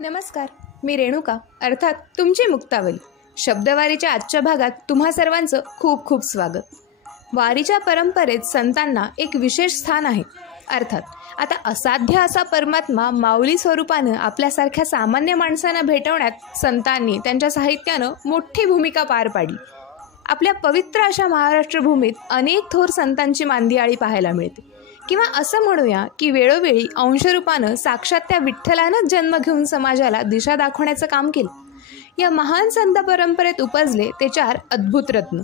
नमस्कार, मी रेणुका अर्थात तुमची मुक्तावली. शब्दवारीच्या आजच्या भागात तुम्हा सर्वांचं खूप खूप स्वागत. वारीच्या परंपरेत संतांना एक विशेष स्थान आहे. अर्थात आता असाध्य असा परमात्मा माऊली स्वरूपानं आपल्यासारख्या सामान्य माणसांना भेटवण्यात संतांनी त्यांच्या साहित्यानं मोठी भूमिका पार पाडली. आपल्या पवित्र अशा महाराष्ट्र भूमीत अनेक थोर संतांची मांदियाळी पाहायला मिळते. किंवा असं म्हणूया की वेळोवेळी अंशरूपानं साक्षात त्या विठ्ठलानंच जन्म घेऊन समाजाला दिशा दाखवण्याचं काम केलं. या महान संत परंपरेत उपजले ते 4 अद्भुत रत्न.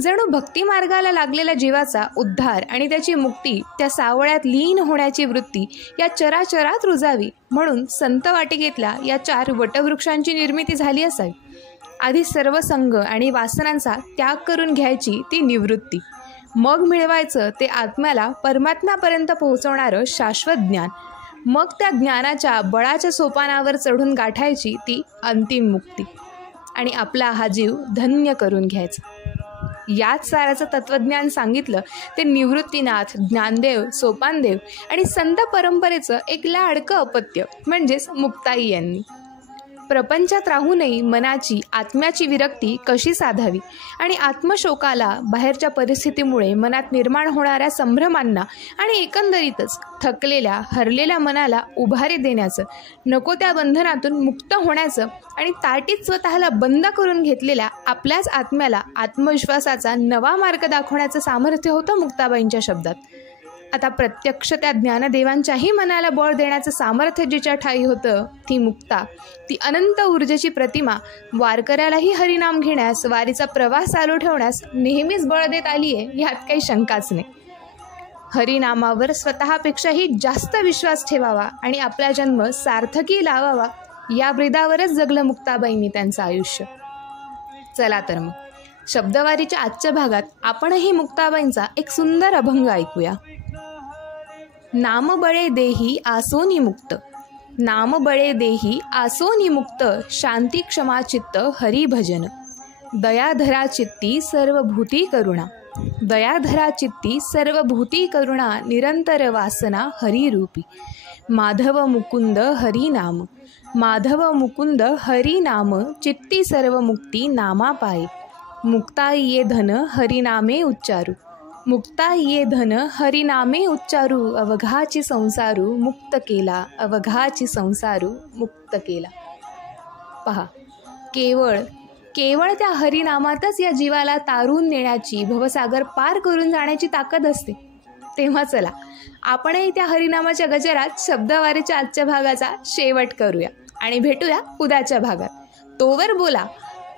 जणू भक्ती मार्गाला लागलेल्या जीवाचा उद्धार आणि त्याची मुक्ती, त्या सावळ्यात लीन होण्याची वृत्ती या चराचरात रुजावी म्हणून संत वाटिकेतल्या या 4 वटवृक्षांची निर्मिती झाली असावी. आधी सर्व संग आणि वासनांचा त्याग करून घ्यायची ती निवृत्ती, मग मिळवायचं ते आत्म्याला परमात्म्यापर्यंत पोहोचवणारं शाश्वत ज्ञान, मग त्या ज्ञानाच्या बळाच्या सोपानावर चढून गाठायची ती अंतिम मुक्ती आणि आपला हा जीव धन्य करून घ्यायचा. याच साराचं तत्त्वज्ञान सांगितलं ते निवृत्तीनाथ, ज्ञानदेव, सोपानदेव आणि संत परंपरेचं एक लाडकं अपत्य म्हणजेच मुक्ताई यांनी. प्रपंचात राहूनही मनाची, आत्म्याची विरक्ती कशी साधावी आणि आत्मशोकाला, बाहेरच्या परिस्थितीमुळे मनात निर्माण होणाऱ्या संभ्रमांना आणि एकंदरीतच थकलेल्या, हरलेल्या मनाला उभारी देण्याचं, नको त्या बंधनातून मुक्त होण्याचं आणि ताटीत स्वतःला बंद करून घेतलेल्या आपल्याच आत्म्याला आत्मविश्वासाचा नवा मार्ग दाखवण्याचं सामर्थ्य होतं मुक्ताबाईंच्या शब्दात. आता प्रत्यक्ष त्या ज्ञानदेवांच्याही मनाला बळ देण्याचं सामर्थ्य जिच्या ठाई होतं ती मुक्ता, ती अनंत ऊर्जेची प्रतिमा वारकऱ्यालाही हरिनाम घेण्यास, वारीचा प्रवास चालू ठेवण्यास नेहमीच बळ देत आली आहे, यात काही शंकाच नाही. हरिनामावर स्वतःपेक्षाही जास्त विश्वास ठेवावा आणि आपला जन्म सार्थकी लावावा, या ब्रीदावरच जगलं मुक्ताबाईंनी त्यांचं आयुष्य. चला तर मग शब्दवारीच्या आजच्या भागात आपणही मुक्ताबाईंचा एक सुंदर अभंग ऐकूया. नाम बळे देही आसोनी मुक्त, नाम बळे देही आसोनी मुक्त, शांती क्षमा चित्त हरी भजन, दयाधरा चित्ती सर्वभूती करुणा, दयाधरा चित्ती सर्वभूती करुणा, निरंतर वासना हरी रूपी, माधव मुकुंद हरी नाम, माधव मुकुंद हरी नाम, चित्ती सर्व मुक्ती नामा पाये, मुक्ता ये धन हरिनामे उच्चारू, मुक्ता ये धन हरिनामे उच्चारू, अवघाची संसारू मुक्त केला, अवघाची संसारू मुक्त केला. पहा, केवळ त्या हरिनामातच या जीवाला तारून नेण्याची, भवसागर पार करून जाण्याची ताकद असते. तेव्हा चला आपणही त्या हरिनामाच्या गजरात शब्दवारीच्या आजच्या भागाचा शेवट करूया आणि भेटूया उद्याच्या भागात. तोवर बोला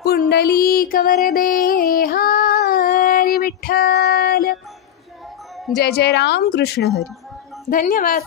पुंडलिक वरदे हरी विठ्ठल. जय जय राम कृष्ण हरी. धन्यवाद.